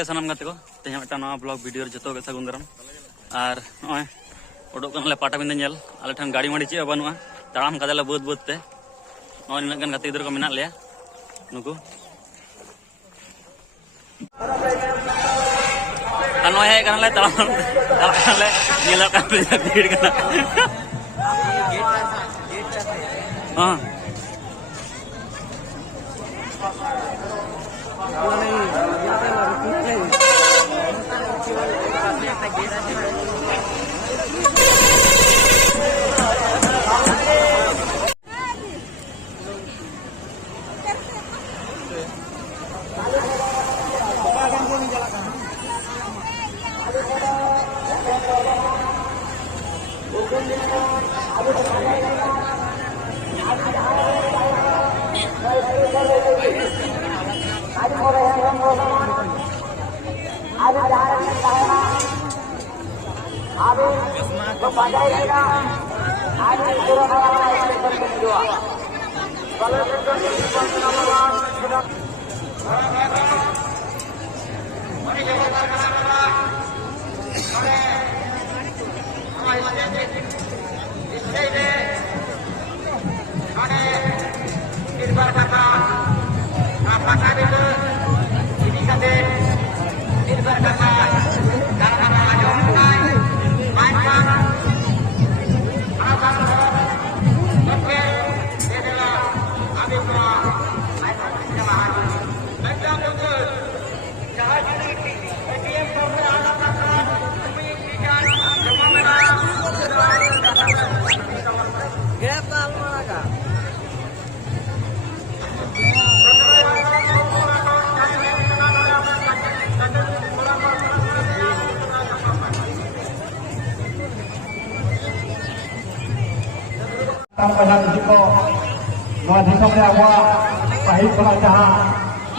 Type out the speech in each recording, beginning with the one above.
सानाम गाते को तेज नवा ब्लॉग वीडियो जो के सगुन दाराम और नॉय उडोक कनले पाटाबिंदा नेल आले ठन गाड़ी माड़ी चे बानुआ ताड़ाम कादाले बहुत बहुत ते नॉय निना गन गाते गिदर को मेना लेया नुकु नॉय हे कनले ताड़ाम कनले नेला का भीड़ कना हां pada disiko nua disok ne awa pahit kona jaha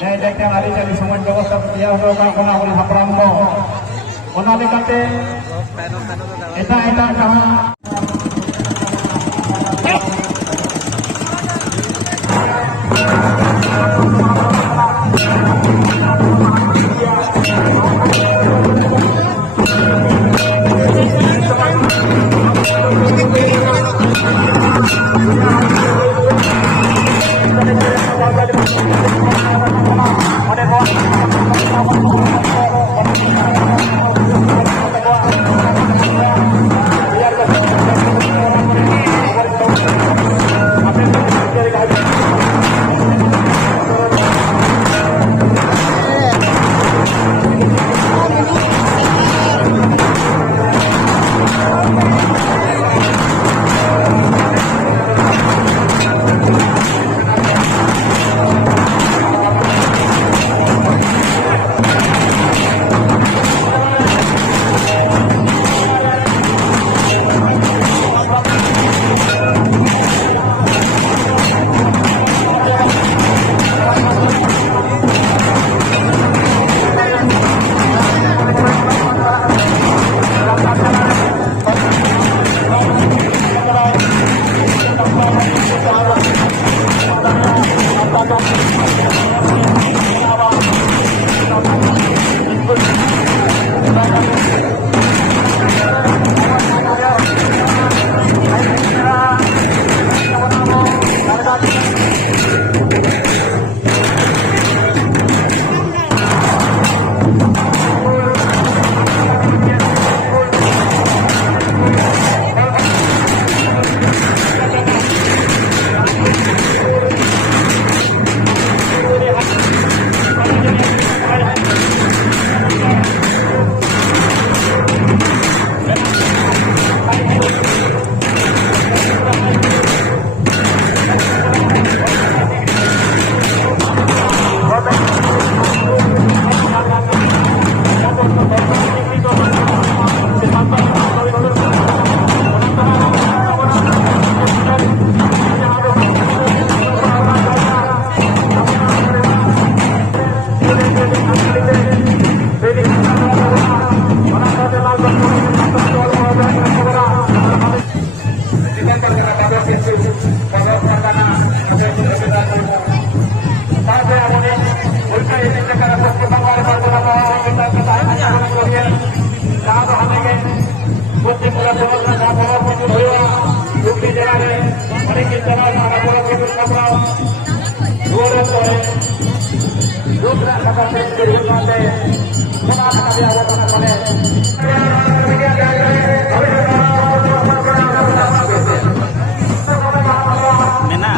ne dekte hari jadi somoj ବ୍ୟବস্থা dia hoka kona uri hapram ko ona lekate eta jaha Pagod Perdana sampai hari ini usaha ini sekarang berkembang oleh kita hanya kemudian kalau hanya bukti mulai berlaku sama itu dua bukti jalan mari kita ada bola kita kapal dua orang दूसरा खबर से शुरू होते समाज का भी आवाज बने Nena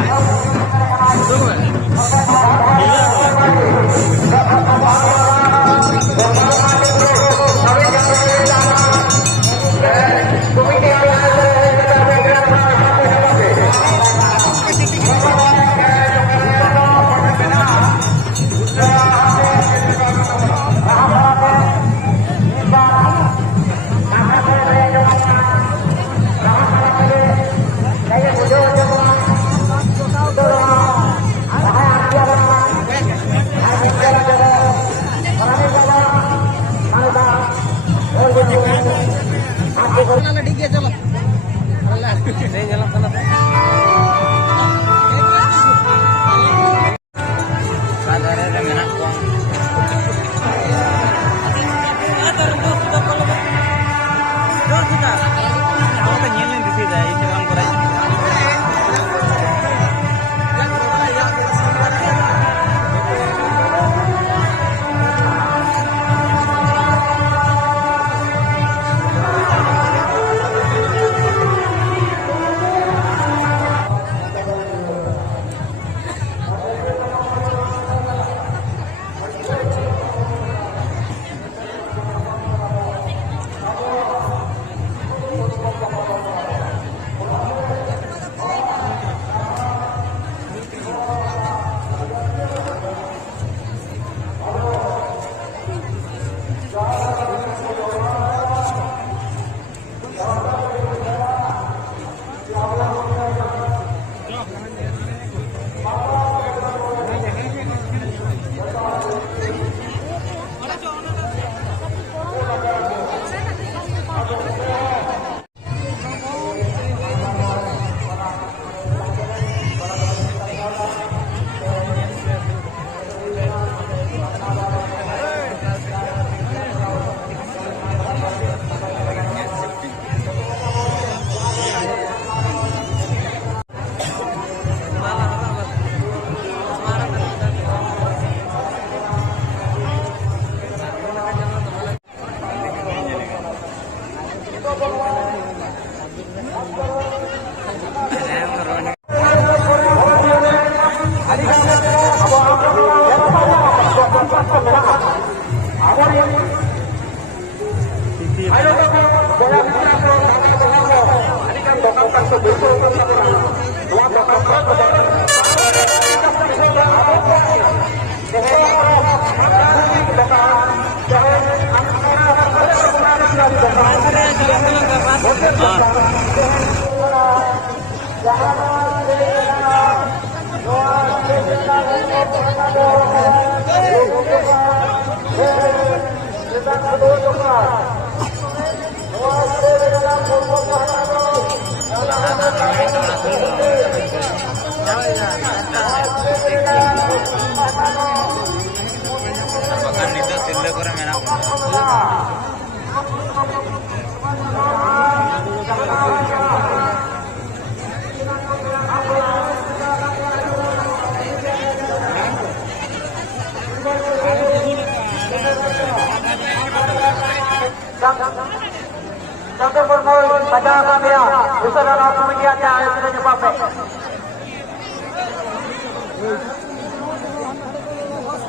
Sampai bermula pada kami ya, usaha dan kemudian yang sudah dipakai.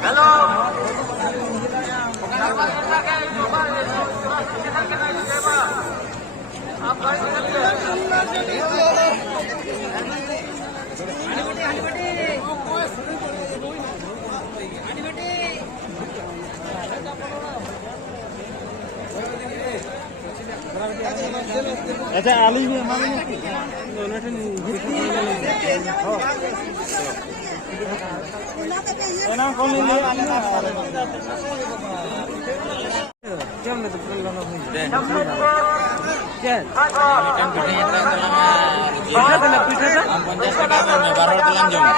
Halo. अच्छा आलू भी हमारे दोनों से ना कौन ले क्या मैं तो ᱪᱮᱫ ᱢᱤᱫᱴᱮᱱ ᱯᱤᱴᱷᱟᱹ ᱧᱮᱞ ᱛᱟᱞᱟᱝᱟ ᱯᱤᱴᱷᱟᱹ ᱛᱤᱱᱟᱹᱜ ᱯᱤᱴᱷᱟᱹ ᱫᱚ 50 টাকা 12 ᱦᱚᱲ ᱛᱮᱞᱟᱝ ᱡᱚᱢᱟ